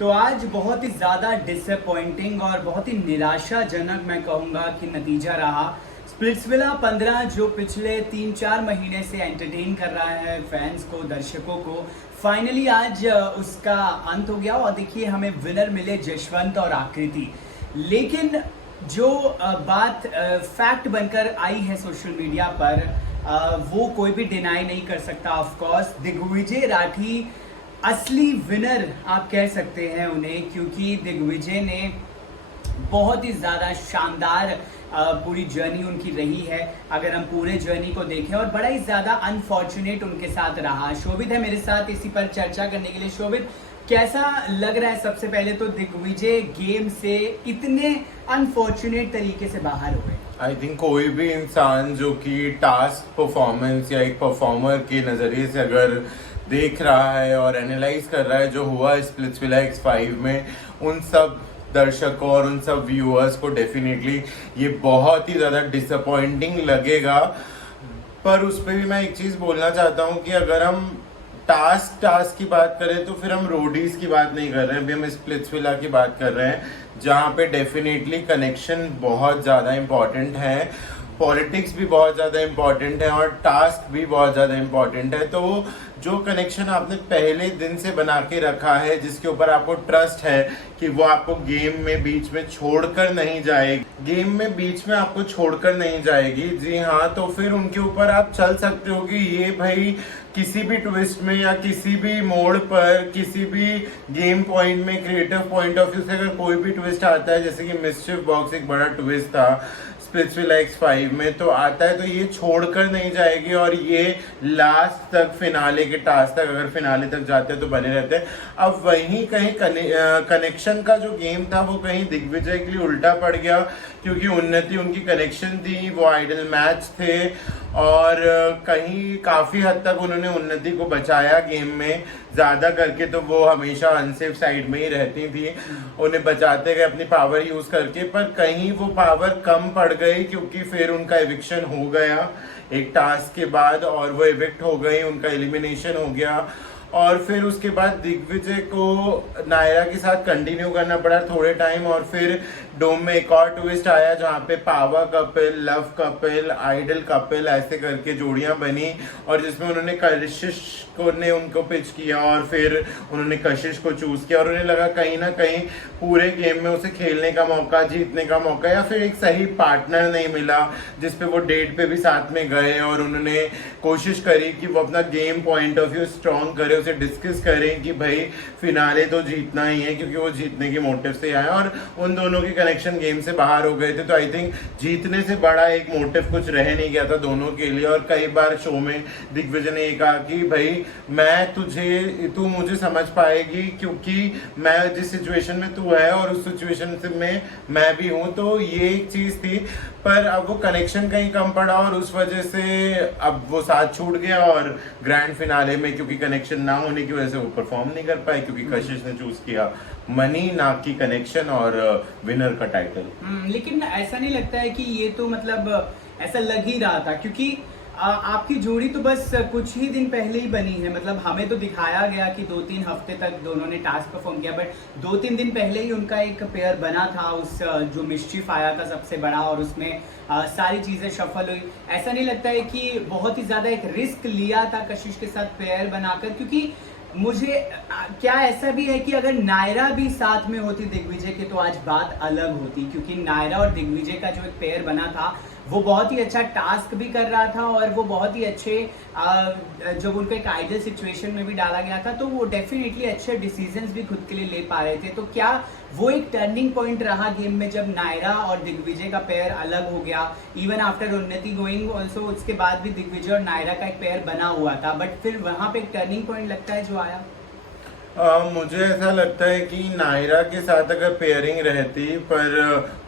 तो आज बहुत ही ज़्यादा डिसअपॉइंटिंग और बहुत ही निराशाजनक मैं कहूँगा कि नतीजा रहा। स्प्लिट्सविला 15 जो पिछले 3-4 महीने से एंटरटेन कर रहा है फैंस को, दर्शकों को, फाइनली आज उसका अंत हो गया। और देखिए हमें विनर मिले जशवंत और आकृति। लेकिन जो बात फैक्ट बनकर आई है सोशल मीडिया पर, वो कोई भी डिनाई नहीं कर सकता। ऑफ कोर्स दिग्विजय राठी असली विनर आप कह सकते हैं उन्हें, क्योंकि दिग्विजय ने बहुत ही ज़्यादा शानदार पूरी जर्नी उनकी रही है अगर हम पूरे जर्नी को देखें, और बड़ा ही ज़्यादा अनफॉर्चुनेट उनके साथ रहा। शोभित है मेरे साथ इसी पर चर्चा करने के लिए। शोभित, कैसा लग रहा है सबसे पहले तो दिग्विजय गेम से इतने अनफॉर्चुनेट तरीके से बाहर हुए? आई थिंक कोई भी इंसान जो कि टास्क परफॉर्मेंस या एक परफॉर्मर के नज़रिए से अगर देख रहा है और एनालाइज कर रहा है जो हुआ स्प्लिट्सविला X5 में, उन सब दर्शकों और उन सब व्यूअर्स को डेफिनेटली ये बहुत ही ज़्यादा डिसअपॉइंटिंग लगेगा। पर उस पर भी मैं एक चीज़ बोलना चाहता हूँ कि अगर हम टास्क की बात करें तो फिर हम रोडीज की बात नहीं कर रहे हैं, अभी हम स्प्लिट्सविला की बात कर रहे हैं, जहाँ पे डेफिनेटली कनेक्शन बहुत ज़्यादा इम्पॉर्टेंट है, पॉलिटिक्स भी बहुत ज़्यादा इम्पॉर्टेंट है और टास्क भी बहुत ज़्यादा इम्पॉर्टेंट है। तो जो कनेक्शन आपने पहले दिन से बना के रखा है, जिसके ऊपर आपको ट्रस्ट है कि वो आपको गेम में बीच में छोड़कर नहीं जाएगी, गेम में बीच में आपको छोड़कर नहीं जाएगी, जी हाँ, तो फिर उनके ऊपर आप चल सकते हो कि ये भाई किसी भी ट्विस्ट में या किसी भी मोड़ पर, किसी भी गेम पॉइंट में, क्रिएटिव पॉइंट ऑफ व्यू से अगर कोई भी ट्विस्ट आता है, जैसे कि मिस्चिफ बॉक्स एक बड़ा ट्विस्ट था स्प्लिट्सविला X5 में, तो आता है तो ये छोड़कर नहीं जाएगी और ये लास्ट तक, फिनाले के टास्क तक, अगर फिनाले तक जाते हैं तो बने रहते हैं। अब वहीं कहीं कनेक्शन का जो गेम था वो कहीं दिग्विजय के लिए उल्टा पड़ गया, क्योंकि उन्नति उनकी कनेक्शन थी, वो आइडल मैच थे और कहीं काफ़ी हद तक उन्होंने उन्नति को बचाया गेम में। ज़्यादा करके तो वो हमेशा अनसेफ साइड में ही रहती थी, उन्हें बचाते गए अपनी पावर यूज़ करके, पर कहीं वो पावर कम पड़ गई क्योंकि फिर उनका एविक्शन हो गया एक टास्क के बाद और वो एविक्ट हो गई, उनका एलिमिनेशन हो गया। और फिर उसके बाद दिग्विजय को नायरा के साथ कंटिन्यू करना पड़ा थोड़े टाइम, और फिर डोम में एक और ट्विस्ट आया जहाँ पे power Kapil, love Kapil, idol Kapil ऐसे करके जोड़ियाँ बनी, और जिसमें उन्होंने कशिश को ने उनको पिच किया और फिर उन्होंने कशिश को चूज़ किया, और उन्हें लगा कहीं ना कहीं पूरे गेम में उसे खेलने का मौका, जीतने का मौका, या फिर एक सही पार्टनर नहीं मिला जिसपे वो डेट पे भी साथ में गए और उन्होंने कोशिश करी कि वो अपना game point of view strong करे, उसे डिस्कस करें कि भाई फिनाले तो जीतना ही है, क्योंकि वो जीतने के मोटिव से आए और उन दोनों के कनेक्शन गेम से बाहर हो गए थे। तो आई थिंक जीतने से बड़ा एक मोटिव कुछ रह नहीं गया था दोनों के लिए। और कई बार शो में दिग्विजय ने कहा कि भाई तू मुझे समझ पाएगी, क्योंकि मैं जिस सिचुएशन में तू है और उस सिचुएशन में मैं भी हूँ, तो ये एक चीज़ थी। पर अब वो कनेक्शन कहीं कम पड़ा और उस वजह से अब वो साथ छूट गया, और ग्रैंड फिनाले में क्योंकि कनेक्शन ना होने की वजह से वो परफॉर्म नहीं कर पाए, क्योंकि कशिश ने चूज किया मनी ना की कनेक्शन और विनर का टाइटल। लेकिन ऐसा नहीं लगता है कि ये तो मतलब ऐसा लग ही रहा था, क्योंकि आपकी जोड़ी तो बस कुछ ही दिन पहले ही बनी है। मतलब हमें तो दिखाया गया कि 2-3 हफ्ते तक दोनों ने टास्क परफॉर्म किया, बट 2-3 दिन पहले ही उनका एक पेयर बना था, उस जो मिस्चिफ आया था सबसे बड़ा, और उसमें सारी चीज़ें सफल हुई। ऐसा नहीं लगता है कि बहुत ही ज़्यादा एक रिस्क लिया था कशिश के साथ पेयर बनाकर? क्योंकि मुझे क्या ऐसा भी है कि अगर नायरा भी साथ में होती दिग्विजय के तो आज बात अलग होती, क्योंकि नायरा और दिग्विजय का जो एक पेयर बना था वो बहुत ही अच्छा टास्क भी कर रहा था, और वो बहुत ही अच्छे जब उनको एक आइडियल सिचुएशन में भी डाला गया था तो वो डेफिनेटली अच्छे डिसीजंस भी खुद के लिए ले पा रहे थे। तो क्या वो एक टर्निंग पॉइंट रहा गेम में जब नायरा और दिग्विजय का पेयर अलग हो गया? इवन आफ्टर उन्नति गोइंग ऑल्सो, उसके बाद भी दिग्विजय और नायरा का एक पेयर बना हुआ था, बट फिर वहां पे एक टर्निंग पॉइंट लगता है जो आया। मुझे ऐसा लगता है कि नायरा के साथ अगर पेयरिंग रहती, पर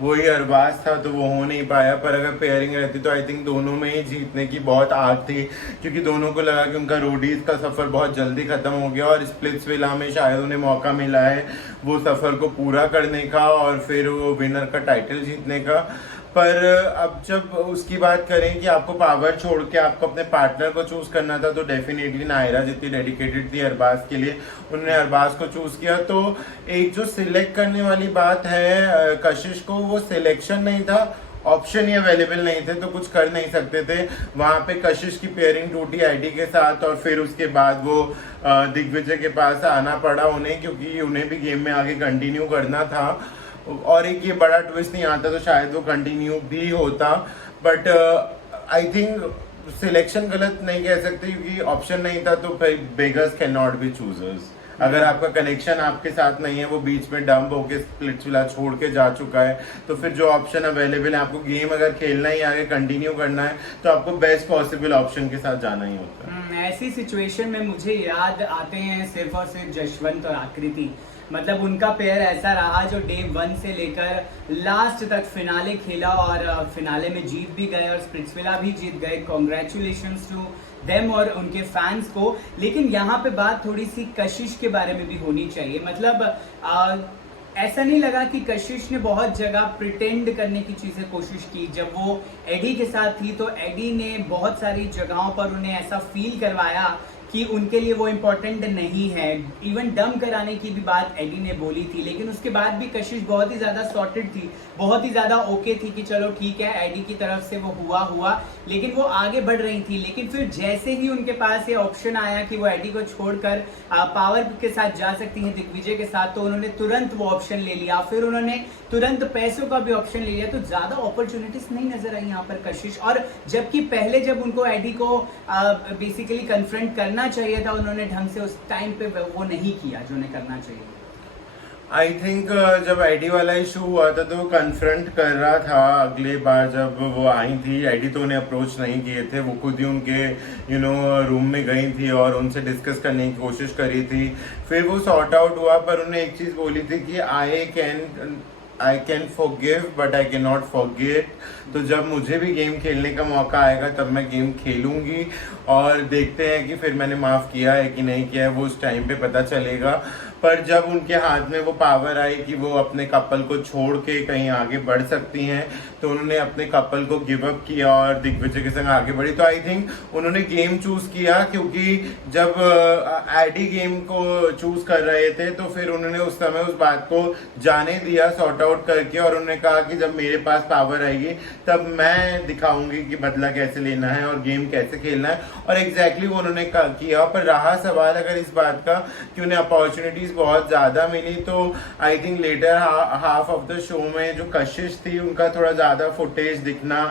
वही अरबाज था तो वो हो नहीं पाया, पर अगर पेयरिंग रहती तो आई थिंक दोनों में ही जीतने की बहुत आग थी, क्योंकि दोनों को लगा कि उनका रोडीज का सफ़र बहुत जल्दी ख़त्म हो गया और स्प्लिट्सविला में शायद उन्हें मौका मिला है वो सफ़र को पूरा करने का और फिर वो विनर का टाइटल जीतने का। पर अब जब उसकी बात करें कि आपको पावर छोड़ के आपको अपने पार्टनर को चूज करना था, तो डेफिनेटली नायरा जितनी डेडिकेटेड थी अरबाज के लिए, उन्होंने अरबाज को चूज किया। तो एक जो सिलेक्ट करने वाली बात है कशिश को, वो सिलेक्शन नहीं था, ऑप्शन ही अवेलेबल नहीं थे, तो कुछ कर नहीं सकते थे। वहां पे कशिश की पेयरिंग टूटी आईडी के साथ, और फिर उसके बाद वो दिग्विजय के पास आना पड़ा उन्हें, क्योंकि उन्हें भी गेम में आगे कंटिन्यू करना था। और एक ये बड़ा ट्विस्ट नहीं आता तो शायद वो कंटिन्यू भी होता, बट आई थिंक सिलेक्शन गलत नहीं कह सकते, क्योंकि ऑप्शन नहीं था, तो फिर beggars can not be choosers. अगर आपका कनेक्शन आपके साथ नहीं है, वो बीच में डंप होके स्प्लिट्सविला छोड़ के जा चुका है, तो फिर जो ऑप्शन अवेलेबल है, आपको गेम अगर खेलना ही आगे कंटिन्यू करना है, तो आपको बेस्ट पॉसिबल ऑप्शन के साथ जाना ही होता है। ऐसी सिचुएशन में मुझे याद आते हैं सिर्फ और सिर्फ जशवंत और आकृति। मतलब उनका पेयर ऐसा रहा जो डे 1 से लेकर लास्ट तक फिनाले खेला, और फिनाले में जीत भी गए, और स्प्लिट्सविला भी जीत गए। कॉन्ग्रेचुलेशंस टू देम और उनके फैंस को। लेकिन यहाँ पे बात थोड़ी सी कशिश के बारे में भी होनी चाहिए। मतलब ऐसा नहीं लगा कि कशिश ने बहुत जगह प्रिटेंड करने की चीजें कोशिश की। जब वो एडी के साथ थी, तो एडी ने बहुत सारी जगहों पर उन्हें ऐसा फील करवाया कि उनके लिए वो इम्पोर्टेंट नहीं है। इवन डम कराने की भी बात एडी ने बोली थी, लेकिन उसके बाद भी कशिश बहुत ही ज़्यादा सॉर्टेड थी, बहुत ही ज़्यादा ओके थी कि चलो ठीक है, एडी की तरफ से वो हुआ, लेकिन वो आगे बढ़ रही थी। लेकिन फिर जैसे ही उनके पास ये ऑप्शन आया कि वो एडी को छोड़कर पावर के साथ जा सकती हैं दिग्विजय के साथ, तो उन्होंने तुरंत वो ऑप्शन ले लिया। फिर उन्होंने तुरंत पैसों का भी ऑप्शन ले लिया, तो ज़्यादा अपॉर्चुनिटीज नहीं नजर आई यहाँ पर कशिश। और जबकि पहले जब उनको एडी को बेसिकली कन्फ्रंट करना चाहिए था, उन्होंने ढंग से उस टाइम पे वो नहीं किया जो उन्हें करना चाहिए। आई थिंक जब आईडी वाला इशू हुआ था, तो वो कन्फ्रंट कर रहा था। अगले बार जब वो आई थी, आईडी तो उन्हें अप्रोच नहीं किए थे, वो खुद ही उनके रूम में गई थी और उनसे डिस्कस करने की कोशिश करी थी। फिर वो सॉर्ट आउट हुआ, पर उन्हें एक चीज़ बोली थी कि I can forgive but I can not forget. तो जब मुझे भी गेम खेलने का मौका आएगा, तब मैं गेम खेलूंगी, और देखते हैं कि फिर मैंने माफ़ किया है कि नहीं किया है, वो उस टाइम पे पता चलेगा। पर जब उनके हाथ में वो पावर आई कि वो अपने कपल को छोड़ के कहीं आगे बढ़ सकती हैं, तो उन्होंने अपने कपल को गिव अप किया और दिग्विजय के संग आगे बढ़ी। तो आई थिंक उन्होंने गेम चूज किया, क्योंकि जब आईडी गेम को चूज कर रहे थे, तो फिर उन्होंने उस समय उस बात को जाने दिया सॉर्ट आउट करके, और उन्होंने कहा कि जब मेरे पास पावर आएगी, तब मैं दिखाऊंगी कि बदला कैसे लेना है और गेम कैसे खेलना है। और एग्जैक्टली वो उन्होंने किया। पर रहा सवाल अगर इस बात का कि उन्हें अपॉर्चुनिटीज बहुत ज्यादा मिली, तो I think later half of the show में जो कशिश थी, उनका थोड़ा ज्यादा फुटेज दिखना,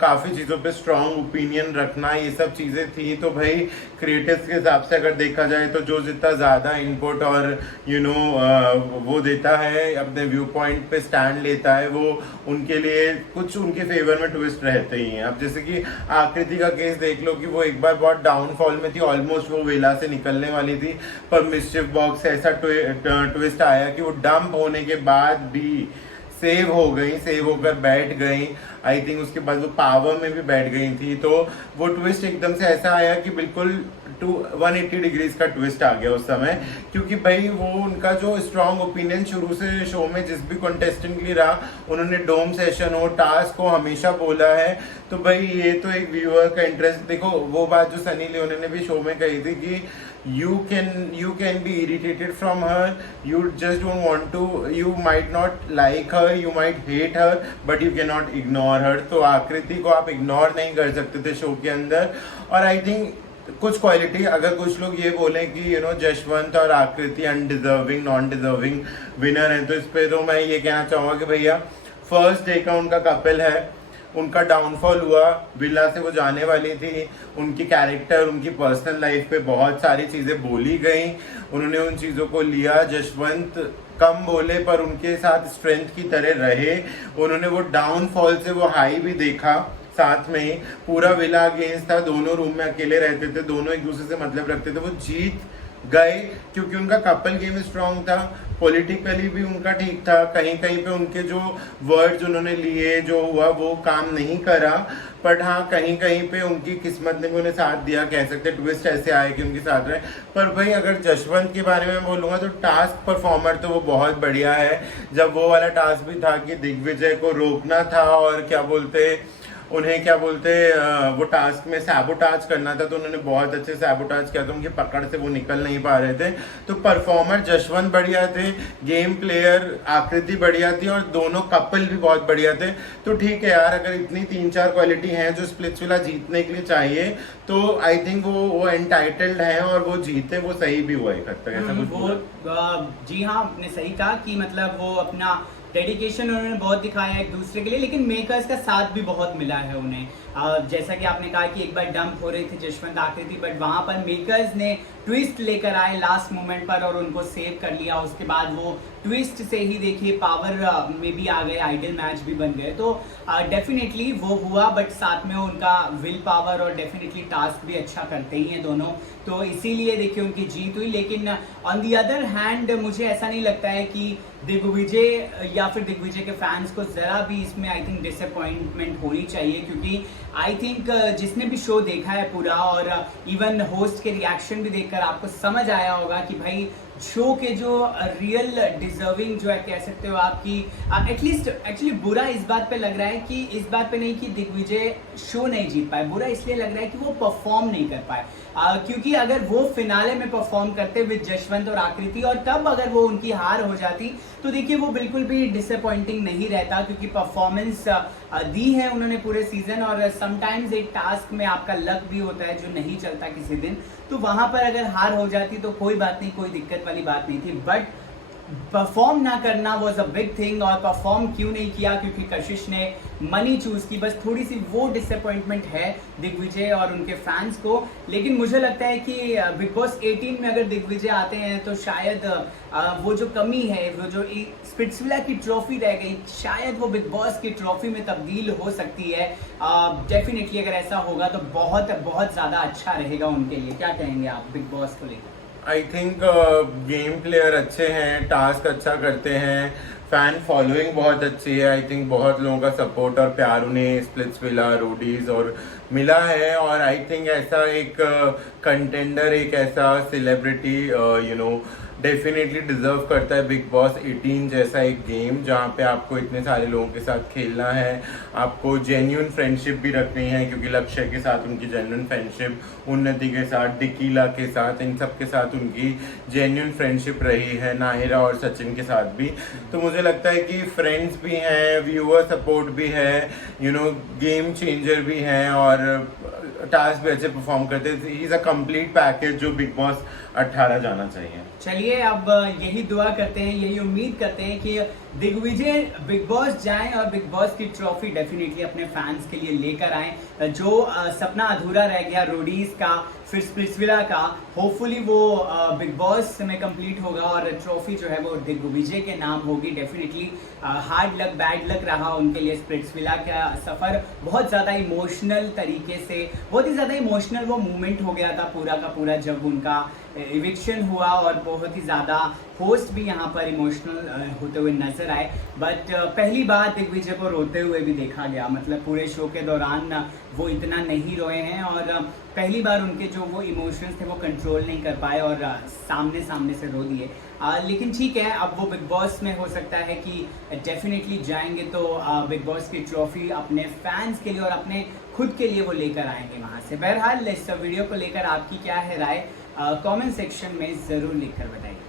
काफी चीजों पे स्ट्रॉन्ग ओपिनियन रखना, ये सब चीजें थी। तो भाई क्रिएटिव्स के हिसाब से अगर देखा जाए, तो जो जितना ज्यादा इनपुट और वो देता है, अपने व्यू पॉइंट पे स्टैंड लेता है, वो उनके लिए कुछ उनके फेवर में ट्विस्ट रहते ही हैं। अब जैसे कि आकृति का केस देख लो कि वो एक बार बहुत डाउनफॉल में थी, ऑलमोस्ट वो वेला से निकलने वाली थी, पर मिस्चिफ बॉक्स ऐसा ट्विस्ट आया कि वो डंप होने के बाद भी सेव हो गई, सेव होकर बैठ गई। आई थिंक उसके बाद वो पावर में भी बैठ गई थी। तो वो ट्विस्ट एकदम से ऐसा आया कि बिल्कुल 180 डिग्रीज का ट्विस्ट आ गया उस समय, क्योंकि भाई वो उनका जो स्ट्रॉन्ग ओपिनियन शुरू से शो में जिस भी कंटेस्टेंट के लिए रहा, उन्होंने डोम सेशन हो, टास्क को हमेशा बोला है। तो भाई ये तो एक व्यूअर का इंटरेस्ट, देखो वो बात जो सनी लियोनी ने भी शो में कही थी कि you can be irritated from her, you just don't want to, you might not like her, you might hate her, but you cannot ignore her। तो आकृति को आप इग्नोर नहीं कर सकते थे शो के अंदर। और आई थिंक कुछ क्वालिटी, अगर कुछ लोग ये बोले कि जशवंत और आकृति अनडिजर्विंग, नॉन डिजर्विंग विनर हैं, तो इस पे तो मैं ये कहना चाहूँगा कि भैया फर्स्ट डे का उनका कपल है, उनका डाउनफॉल हुआ, विला से वो जाने वाली थी, उनकी कैरेक्टर, उनकी पर्सनल लाइफ पे बहुत सारी चीज़ें बोली गई, उन्होंने उन चीज़ों को लिया। जशवंत कम बोले पर उनके साथ स्ट्रेंथ की तरह रहे, उन्होंने वो डाउनफॉल से वो हाई भी देखा साथ में ही। पूरा विला अगेंस्ट था, दोनों रूम में अकेले रहते थे, दोनों एक दूसरे से मतलब रखते थे, वो जीत गए क्योंकि उनका कपल गेम स्ट्रांग था, पॉलिटिकली भी उनका ठीक था, कहीं कहीं पे उनके जो वर्ड्स उन्होंने लिए, जो हुआ वो काम नहीं करा, बट हाँ कहीं कहीं पे उनकी किस्मत ने भी उन्हें साथ दिया, कह सकते ट्विस्ट ऐसे आए कि उनके साथ रहे। पर भाई अगर जशवंत के बारे में बोलूँगा तो टास्क परफॉर्मर तो वो बहुत बढ़िया है। जब वो वाला टास्क भी था कि दिग्विजय को रोकना था और क्या बोलते उन्हें क्या बोलते वो टास्क में सैबोटाज करना था, तो उन्होंने बहुत अच्छे सैबोटाज किया था, उनकी पकड़ से वो निकल नहीं पा रहे थे। तो परफॉर्मर जशवंत बढ़िया थे, गेम प्लेयर आकृति बढ़िया थी और दोनों कपल भी बहुत बढ़िया थे। तो ठीक है यार, अगर इतनी 3-4 क्वालिटी हैं जो स्प्लिट्सविला जीतने के लिए चाहिए तो आई थिंक वो एंटाइटल्ड हैं और वो जीते, वो सही भी हुआ एक हद तक, ऐसा कुछ जी हाँ, आपने सही कहा कि मतलब वो अपना डेडिकेशन उन्होंने बहुत दिखाया एक दूसरे के लिए, लेकिन मेकर्स का साथ भी बहुत मिला है उन्हें। जैसा कि आपने कहा कि एक बार डंप हो रही थी जशवंत आकृति, बट वहां पर मेकर्स ने ट्विस्ट लेकर आए लास्ट मोमेंट पर और उनको सेव कर लिया। उसके बाद वो ट्विस्ट से ही देखिए पावर में भी आ गए, आइडल मैच भी बन गए। तो डेफिनेटली वो हुआ, बट साथ में उनका विल पावर और डेफिनेटली टास्क भी अच्छा करते ही हैं दोनों, तो इसीलिए देखिए उनकी जीत हुई। लेकिन ऑन दी अदर हैंड मुझे ऐसा नहीं लगता है कि दिग्विजय या फिर दिग्विजय के फैंस को जरा भी इसमें आई थिंक डिसअपॉइंटमेंट होनी चाहिए, क्योंकि आई थिंक जिसने भी शो देखा है पूरा और इवन होस्ट के रिएक्शन भी देखकर आपको समझ आया होगा कि भाई शो के जो रियल डिजर्विंग जो है कह सकते हो आपकी एटलीस्ट एक्चुअली बुरा इस बात पे लग रहा है कि इस बात पे नहीं कि दिग्विजय शो नहीं जीत पाए, बुरा इसलिए लग रहा है कि वो परफॉर्म नहीं कर पाए। क्योंकि अगर वो फिनाले में परफॉर्म करते विद जशवंत और आकृति और तब अगर वो उनकी हार हो जाती तो देखिए वो बिल्कुल भी डिसअपॉइंटिंग नहीं रहता, क्योंकि परफॉर्मेंस दी है उन्होंने पूरे सीजन। और समटाइम्स एक टास्क में आपका लक भी होता है जो नहीं चलता किसी दिन, तो वहां पर अगर हार हो जाती तो कोई बात नहीं, कोई दिक्कत वाली बात नहीं थी। बट परफॉर्म ना करना वॉज अ बिग थिंग। और परफॉर्म क्यों नहीं किया? क्योंकि कशिश ने मनी चूज की, बस थोड़ी सी वो डिसअपॉइंटमेंट है दिग्विजय और उनके फैंस को। लेकिन मुझे लगता है कि बिग बॉस 18 में अगर दिग्विजय आते हैं तो शायद वो जो कमी है, वो जो स्प्लिट्सविला की ट्रॉफी रह गई, शायद वो बिग बॉस की ट्रॉफी में तब्दील हो सकती है। डेफिनेटली अगर ऐसा होगा तो बहुत बहुत ज्यादा अच्छा रहेगा उनके लिए। क्या कहेंगे आप बिग बॉस को लेकर? आई थिंक गेम प्लेयर अच्छे हैं, टास्क अच्छा करते हैं, फैन फॉलोइंग बहुत अच्छी है। आई थिंक बहुत लोगों का सपोर्ट और प्यार उन्हें स्प्लिट्सविला, रोडीज और मिला है। और आई थिंक ऐसा एक कंटेंडर, एक ऐसा सेलिब्रिटी डेफिनेटली डिजर्व करता है बिग बॉस 18 जैसा एक गेम, जहाँ पे आपको इतने सारे लोगों के साथ खेलना है, आपको जेन्युइन फ्रेंडशिप भी रखनी है, क्योंकि लक्ष्य के साथ उनकी जेन्युइन फ्रेंडशिप, उन्नति के साथ, डिकीला के साथ, इन सब के साथ उनकी जेन्युइन फ्रेंडशिप रही है, नाहिरा और सचिन के साथ भी। तो मुझे लगता है कि फ्रेंड्स भी हैं, व्यूअर सपोर्ट भी है, गेम चेंजर भी हैं और टास्क भी अच्छे परफॉर्म करते हैं। He is a complete package जो बिग बॉस 18 जाना चाहिए। चलिए अब यही दुआ करते हैं, यही उम्मीद करते हैं कि दिग्विजय बिग बॉस जाएं और बिग बॉस की ट्रॉफी डेफिनेटली अपने फैंस के लिए लेकर आएं। जो सपना अधूरा रह गया रोडीज का, फिर स्प्लिट्सविला का, होपफुली वो बिग बॉस में कंप्लीट होगा और ट्रॉफी जो है वो दिग्विजय के नाम होगी। Definitely hard luck, bad luck रहा उनके लिए स्प्लिट्सविला का सफर। बहुत ज़्यादा इमोशनल तरीके से, बहुत ही ज़्यादा इमोशनल वो मूवमेंट हो गया था पूरा का पूरा जब उनका इविक्शन हुआ, और बहुत ही ज़्यादा होस्ट भी यहाँ पर इमोशनल होते हुए नजर आए। बट पहली बार दिग्विजय को रोते हुए भी देखा गया, मतलब पूरे शो के दौरान वो इतना नहीं रोए हैं और पहली बार उनके जो वो इमोशंस थे वो कंट्रोल नहीं कर पाए और सामने सामने से रो दिए। लेकिन ठीक है, अब वो बिग बॉस में हो सकता है कि डेफिनेटली जाएंगे तो बिग बॉस की ट्रॉफी अपने फैंस के लिए और अपने खुद के लिए वो लेकर आएंगे वहाँ से। बहरहाल इस वीडियो को लेकर आपकी क्या है राय, कमेंट सेक्शन में ज़रूर लिखकर बताइए।